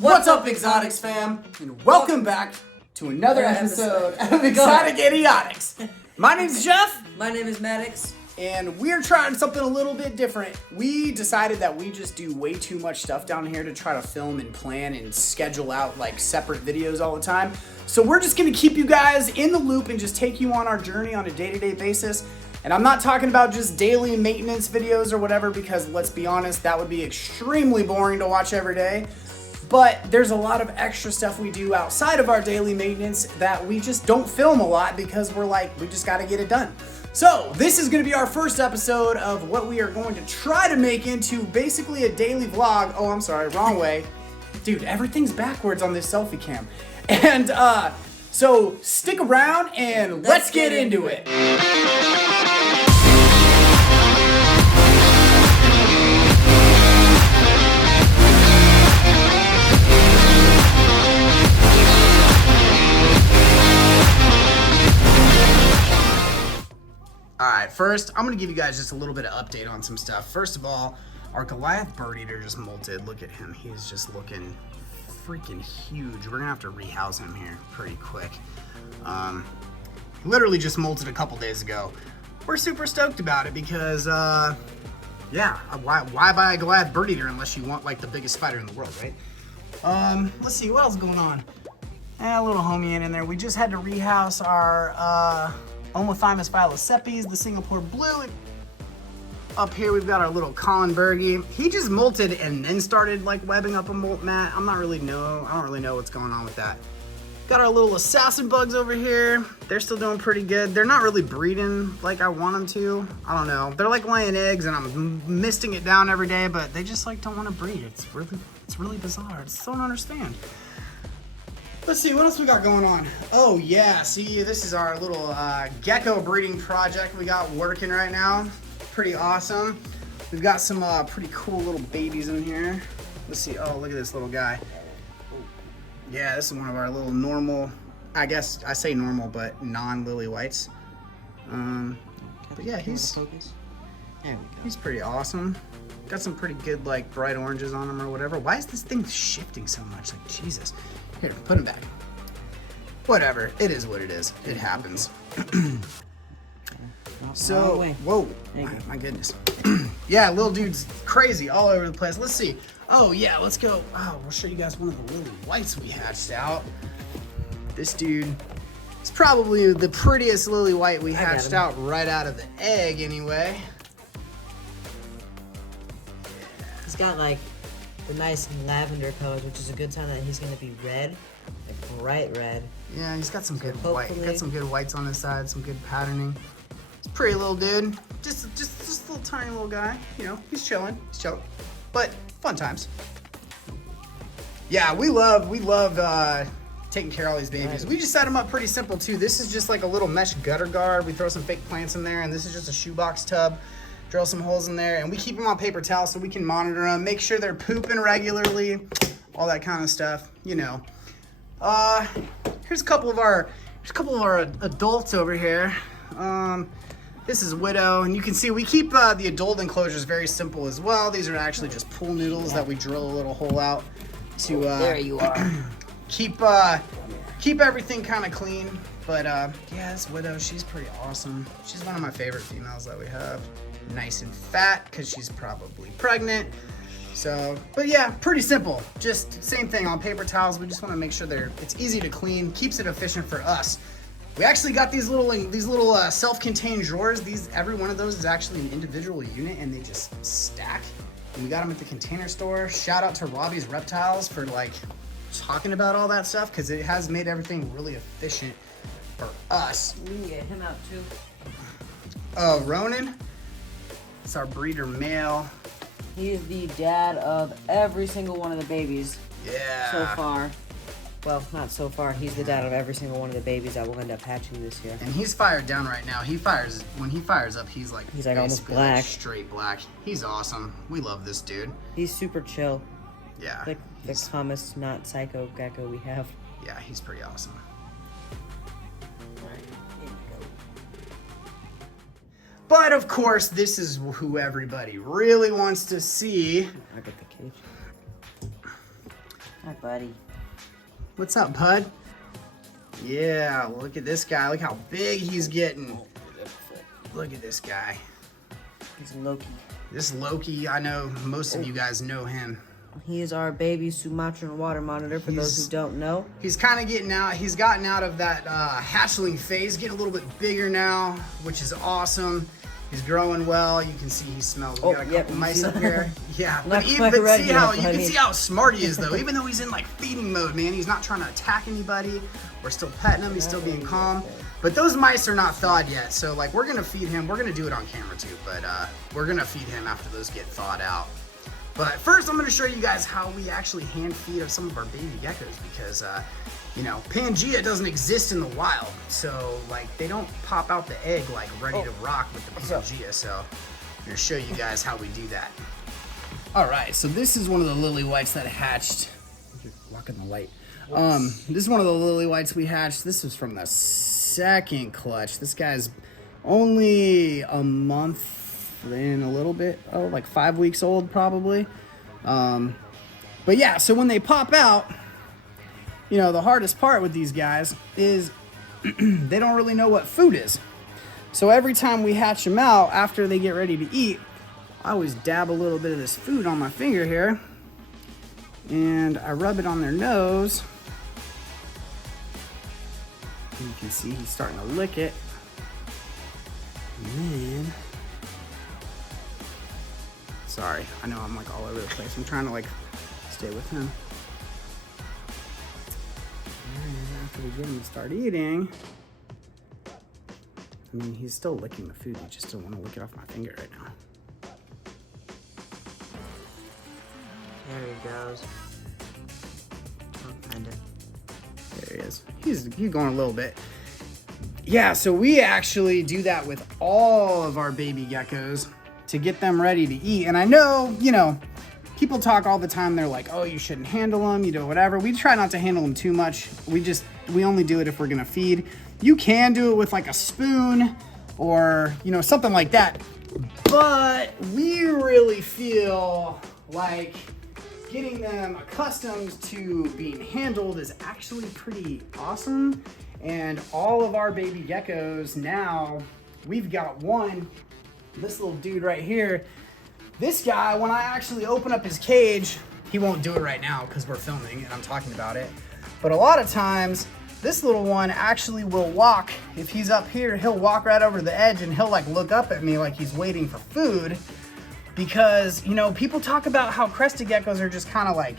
What's up, Exotics fam? And welcome back to another episode of Exotic Idiotics. My name's Jeff. My name is Maddox. And we're trying something a little bit different. We decided that we just do way too much stuff down here to try to film and plan and schedule out like separate videos all the time. So we're just gonna keep you guys in the loop and just take you on our journey on a day-to-day basis. And I'm not talking about just daily maintenance videos or whatever, because let's be honest, that would be extremely boring to watch every day. But there's a lot of extra stuff we do outside of our daily maintenance that we just don't film a lot because we're like, we just gotta get it done. So this is gonna be our first episode of what we are going to try to make into basically a daily vlog. Oh, I'm sorry, wrong way. Dude, everything's backwards on this selfie cam. And so stick around and let's get into it. Alright, first, I'm going to give you guys just a little bit of update on some stuff. First of all, our Goliath bird eater just molted. Look at him. He's just looking freaking huge. We're going to have to rehouse him here pretty quick. He literally just molted a couple days ago. We're super stoked about it because, yeah, why buy a Goliath bird eater unless you want, like, the biggest spider in the world, right? Let's see, what else is going on? A little homie in there. We just had to rehouse our, Omothymus phyllocepes, the Singapore blue. Up here we've got our little Colin Bergie. He just molted and then started like webbing up a molt mat. I don't really know what's going on with that. Got our little assassin bugs over here. They're still doing pretty good. They're not really breeding like I want them to. I don't know. They're like laying eggs and I'm misting it down every day, but they just like don't want to breed. It's really bizarre. I just don't understand. Let's see, what else we got going on? Oh yeah, see, this is our little gecko breeding project we got working right now. Pretty awesome. We've got some pretty cool little babies in here. Let's see, oh, look at this little guy. Yeah, this is one of our little normal, I guess I say normal, but non-lily whites. But yeah, he's pretty awesome. Got some pretty good like bright oranges on him or whatever. Why is this thing shifting so much? Like, Jesus. Here, put him back. Whatever, it is what it is. It happens. So, whoa, my goodness. Yeah, little dude's crazy all over the place. Let's see. Oh yeah, let's go. Oh, we'll show you guys one of the lily whites we hatched out. This dude is probably the prettiest lily white we hatched out right out of the egg anyway. He's got like the nice lavender colors, which is a good sign that he's going to be red, like bright red. Yeah, he's got some good white. He's got some good whites on his side, some good patterning. He's a pretty little dude. Just a little tiny little guy. You know, he's chilling. But fun times. Yeah, we love taking care of all these babies. We just set them up pretty simple too. This is just like a little mesh gutter guard. We throw some fake plants in there, and this is just a shoebox tub. Drill some holes in there, and we keep them on paper towel so we can monitor them, make sure they're pooping regularly, all that kind of stuff, you know. Here's a couple of our adults over here. This is Widow, and you can see we keep the adult enclosures very simple as well. These are actually just pool noodles that we drill a little hole out to there you are. keep everything kind of clean. But yeah, this Widow, she's pretty awesome. She's one of my favorite females that we have. Nice and fat because she's probably pregnant. So, but yeah, pretty simple. Just same thing on paper towels. We just want to make sure it's easy to clean, keeps it efficient for us. We actually got these little self-contained drawers. Every one of those is actually an individual unit, and they just stack. And we got them at the Container Store. Shout out to Robbie's Reptiles for like talking about all that stuff because it has made everything really efficient for us. We can get him out too. Oh, Ronan. It's our breeder male. He is the dad of every single one of the babies. Yeah. So far. Well, not so far. He's the dad of every single one of the babies that will end up hatching this year. And he's fired down right now. When he fires up, he's like almost black. Like straight black. He's awesome. We love this dude. He's super chill. Yeah. Like the calmest, not psycho gecko we have. Yeah, he's pretty awesome. But of course, this is who everybody really wants to see. I got the cage. Hi, buddy. What's up, bud? Yeah, look at this guy. Look how big he's getting. Look at this guy. He's Loki. This Loki, I know most of you guys know him. He is our baby Sumatran water monitor, for those who don't know. He's kind of getting out. He's gotten out of that hatchling phase, getting a little bit bigger now, which is awesome. He's growing well. You can see he smells. We got a couple mice up here. Yeah, but see how you can see how smart he is, though. Even though he's in like feeding mode, man, he's not trying to attack anybody. We're still petting him. He's still being calm. But those mice are not thawed yet, so like we're gonna feed him. We're gonna do it on camera too, but we're gonna feed him after those get thawed out. But first, I'm gonna show you guys how we actually hand feed some of our baby geckos because, you know, Pangea doesn't exist in the wild. So, like, they don't pop out the egg, like, ready to rock with the Pangea. So, I'm gonna show you guys how we do that. All right, so this is one of the lily whites that hatched. You're blocking the light. This is one of the lily whites we hatched. This was from the second clutch. This guy's only a month in a little bit, like 5 weeks old probably. But yeah, so when they pop out, you know, the hardest part with these guys is they don't really know what food is. So every time we hatch them out, after they get ready to eat, I always dab a little bit of this food on my finger here, and I rub it on their nose. And you can see he's starting to lick it. And then, sorry, I know I'm like all over the place. I'm trying to like stay with him. And after we get him to start eating, I mean, he's still licking the food. He just doesn't want to lick it off my finger right now. There he goes. Oh, kinda. There he is. He's going a little bit. Yeah, so we actually do that with all of our baby geckos to get them ready to eat. And I know, you know, people talk all the time. They're like, oh, you shouldn't handle them, you know, whatever. We try not to handle them too much. We only do it if we're gonna feed. You can do it with like a spoon or, you know, something like that. But we really feel like getting them accustomed to being handled is actually pretty awesome. And all of our baby geckos now, we've got one, this little dude right here. This guy, when I actually open up his cage, he won't do it right now because we're filming and I'm talking about it. But a lot of times, this little one actually will walk. If he's up here, he'll walk right over the edge and he'll like look up at me like he's waiting for food. Because, you know, people talk about how crested geckos are just kind of like,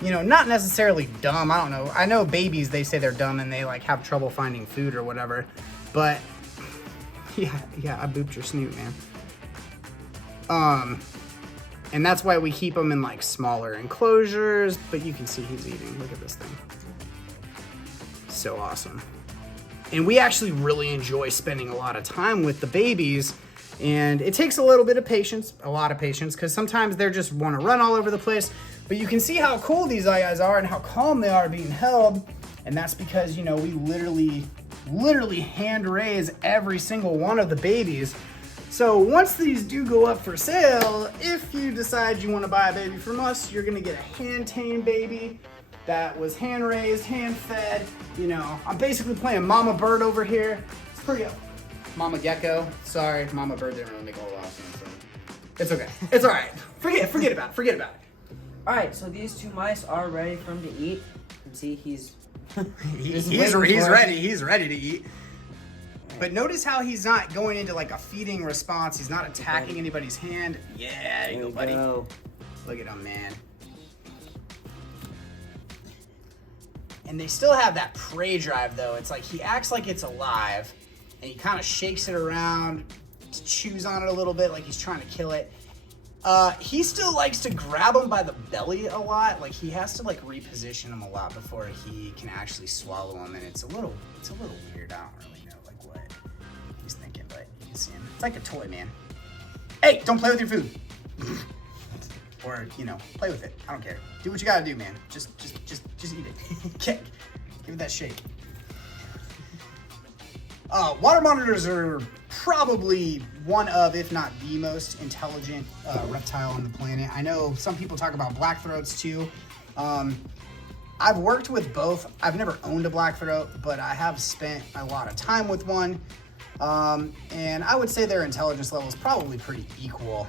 you know, not necessarily dumb. I don't know. I know babies, they say they're dumb and they like have trouble finding food or whatever. But yeah, I booped your snoot, man. And that's why we keep them in like smaller enclosures, but you can see he's eating. Look at this thing. So awesome. And we actually really enjoy spending a lot of time with the babies. And it takes a little bit of patience, a lot of patience, because sometimes they just want to run all over the place. But you can see how cool these guys are and how calm they are being held. And that's because, you know, we literally hand raise every single one of the babies. So once these do go up for sale, if you decide you want to buy a baby from us, you're going to get a hand-tamed baby that was hand-raised, hand-fed. You know, I'm basically playing Mama Bird over here. It's pretty... Mama Gecko. Sorry, Mama Bird didn't really make a whole lot of sense. So it's okay. It's all right. Forget about it. Forget about it. All right, so these two mice are ready for him to eat. You can see he's he's ready. He's ready to eat. But notice how he's not going into like a feeding response. He's not attacking anybody's hand. Yeah, there you go, buddy. Look at him, man. And they still have that prey drive, though. It's like he acts like it's alive, and he kind of shakes it around, chews on it a little bit like he's trying to kill it. He still likes to grab him by the belly a lot. Like he has to like reposition him a lot before he can actually swallow him, and it's a little weird. I don't really know like what he's thinking, but you can see him. It's like a toy, man. Hey, don't play with your food. Or, you know, play with it. I don't care. Do what you gotta do, man. Just eat it. Give it that shake. Water monitors are probably one of, if not the most intelligent reptile on the planet. I know some people talk about blackthroats too. I've worked with both. I've never owned a black throat, but I have spent a lot of time with one. And I would say their intelligence level is probably pretty equal.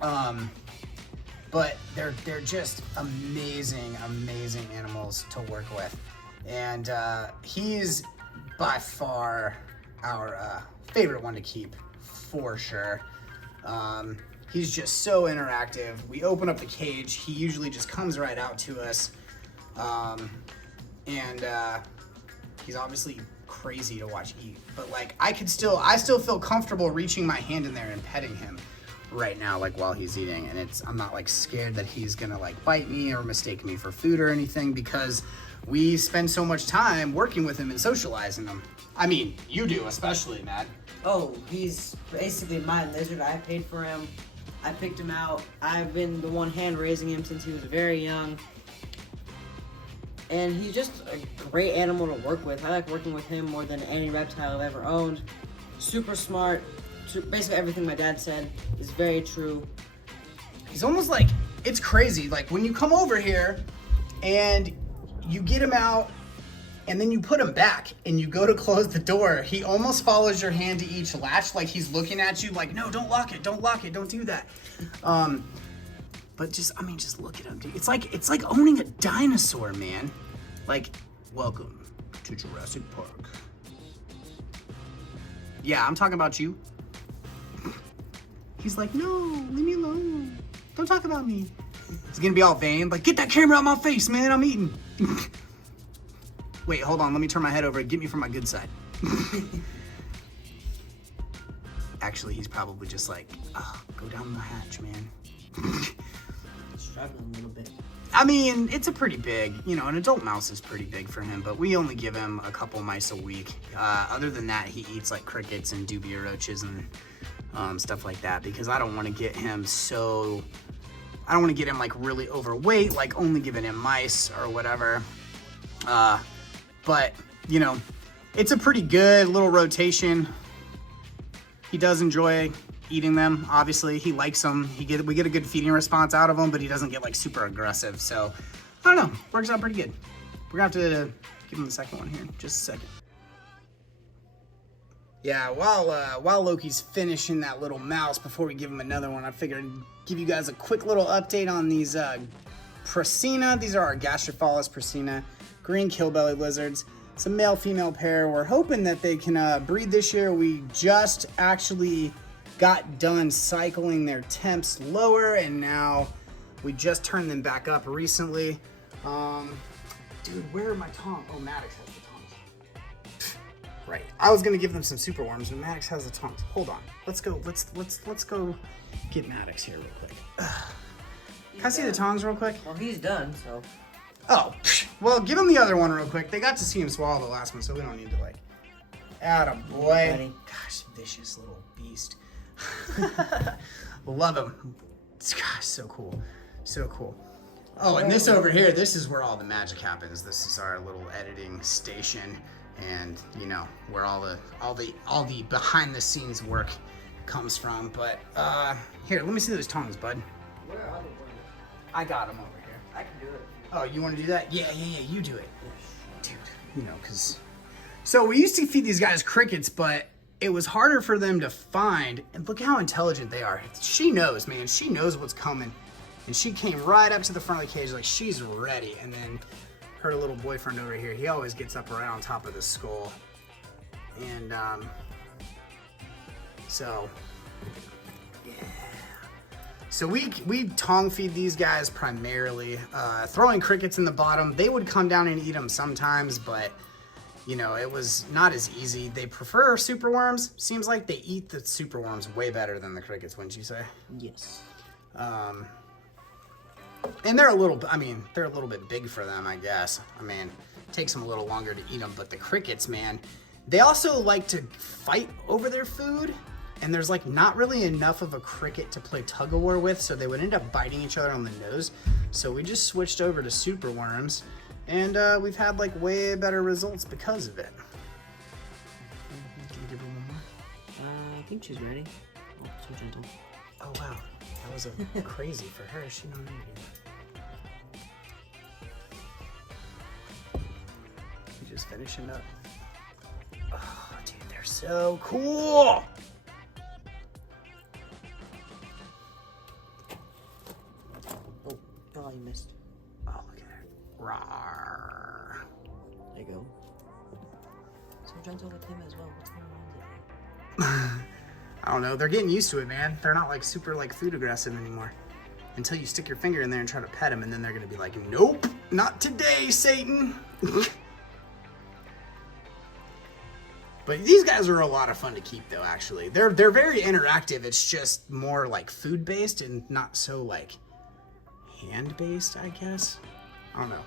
But they're just amazing animals to work with. And he's by far our favorite one to keep, for sure. He's just so interactive. We open up the cage, he usually just comes right out to us. He's obviously crazy to watch eat, but like I still feel comfortable reaching my hand in there and petting him right now, like while he's eating, and I'm not like scared that he's gonna like bite me or mistake me for food or anything, because we spend so much time working with him and socializing him. I mean, you do, especially, Matt. Oh, he's basically my lizard. I paid for him. I picked him out. I've been the one hand raising him since he was very young. And he's just a great animal to work with. I like working with him more than any reptile I've ever owned. Super smart. Basically everything my dad said is very true. He's almost like, it's crazy. Like when you come over here and you get him out and then you put him back and you go to close the door, he almost follows your hand to each latch, like he's looking at you like, no, don't lock it, don't do that. But just look at him, dude. It's like owning a dinosaur, man. Like, welcome to Jurassic Park. Yeah, I'm talking about you. He's like, no, leave me alone. Don't talk about me. He's gonna be all vain, like, get that camera out my face, man, I'm eating. Wait, hold on, let me turn my head over and get me from my good side. Actually, he's probably just like, oh, go down the hatch, man. Struggling a little bit. I mean, it's a pretty big, an adult mouse is pretty big for him, but we only give him a couple mice a week. Other than that, he eats like crickets and dubia roaches and stuff like that, because I don't want to get him like really overweight, like only giving him mice or whatever. But, it's a pretty good little rotation. He does enjoy eating them, obviously. He likes them. We get a good feeding response out of him, but he doesn't get like super aggressive. So, I don't know. Works out pretty good. We're gonna have to give him the second one here. Just a second. Yeah, while Loki's finishing that little mouse, before we give him another one, I figured I'd give you guys a quick little update on these prasina. These are our Gastropholis prasina, green keel-bellied lizards. It's a male-female pair. We're hoping that they can breed this year. We just actually got done cycling their temps lower, and now we just turned them back up recently. Dude, where are my tongs? Oh, Maddox has the tongs. Right. I was gonna give them some super worms, but Maddox has the tongs. Hold on. Let's go go get Maddox here real quick. Can I see the tongs real quick? Well, he's done, so. Oh, well, give him the other one real quick. They got to see him swallow the last one, so we don't need to like. Attaboy. Gosh, vicious little beast. Love him. Gosh, so cool. So cool. Oh, and this over here, this is where all the magic happens. This is our little editing station, and where all the behind the scenes work comes from. But here, let me see those tongs, bud. Where are they? I got them over here. I can do it. Oh, you want to do that? Yeah, you do it. Dude, because... So we used to feed these guys crickets, but it was harder for them to find. And look how intelligent they are. She knows, man. She knows what's coming. And she came right up to the front of the cage like she's ready. And then her little boyfriend over here, he always gets up right on top of the skull. And, so... So we tong feed these guys primarily, throwing crickets in the bottom. They would come down and eat them sometimes, but it was not as easy. They prefer super worms. Seems like they eat the super worms way better than the crickets, wouldn't you say? Yes. And they're a little bit big for them, I guess. It takes them a little longer to eat them, but the crickets, man, they also like to fight over their food. And there's like not really enough of a cricket to play tug of war with, so they would end up biting each other on the nose. So we just switched over to super worms, and we've had like way better results because of it. Can you give her one more? I think she's ready. Oh, so gentle. Oh wow, that was crazy for her. She not ready. just finishing up. Oh, dude, they're so cool. Oh, you missed. Oh, look at that. Rawr. There you go. So gentle with him as well. What's going on today? I don't know. They're getting used to it, man. They're not like super like food aggressive anymore. Until you stick your finger in there and try to pet them, and then they're gonna be like, nope, not today, Satan. But these guys are a lot of fun to keep, though. Actually, they're very interactive. It's just more like food based and not so like hand based, I guess. I don't know.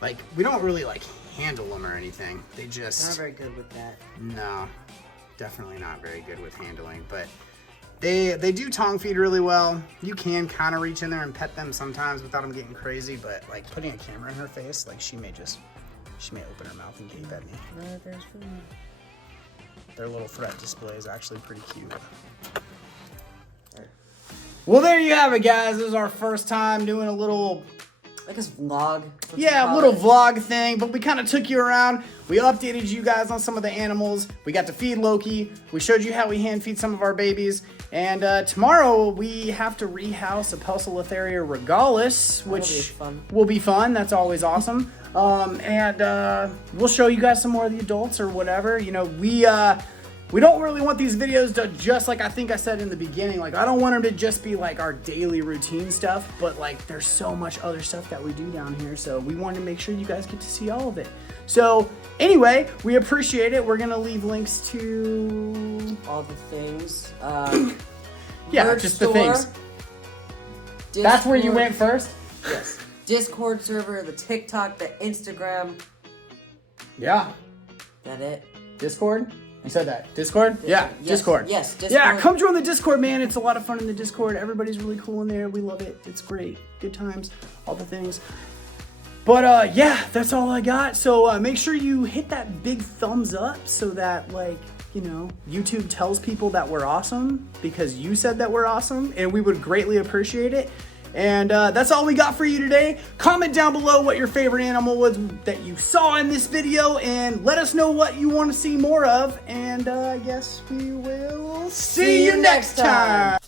Like we don't really like handle them or anything. They just Not very good with that. No, definitely not very good with handling, but they do tongue feed really well. You can kind of reach in there and pet them sometimes without them getting crazy, but like putting a camera in her face, like she may open her mouth and gape at me. There's food. Their little threat display is actually pretty cute. Well, there you have it, guys. This is our first time doing a little Like this vlog. Yeah, a little vlog thing, but we kind of took you around. We updated you guys on some of the animals. We got to feed Loki. We showed you how we hand feed some of our babies. And tomorrow we have to rehouse a Pusillotharia regalis, which will be fun. That's always awesome. And we'll show you guys some more of the adults or whatever. You know, we don't really want these videos to just, like I think I said in the beginning, like I don't want them to just be like our daily routine stuff, but like there's so much other stuff that we do down here. So we wanted to make sure you guys get to see all of it. So anyway, we appreciate it. We're going to leave links to all the things. Yeah, just the things. Discord. That's where you went first? Yes. Discord server, the TikTok, the Instagram. Yeah. That it? Discord? You said that. Discord? Yeah, yes. Discord. Yes, Discord. Yeah, come join the Discord, man. It's a lot of fun in the Discord. Everybody's really cool in there. We love it. It's great. Good times. All the things. But, yeah, that's all I got. So, make sure you hit that big thumbs up so that, like, you know, YouTube tells people that we're awesome because you said that we're awesome, and we would greatly appreciate it. And that's all we got for you today. Comment down below what your favorite animal was that you saw in this video, and let us know what you want to see more of. And I guess we will see you next time.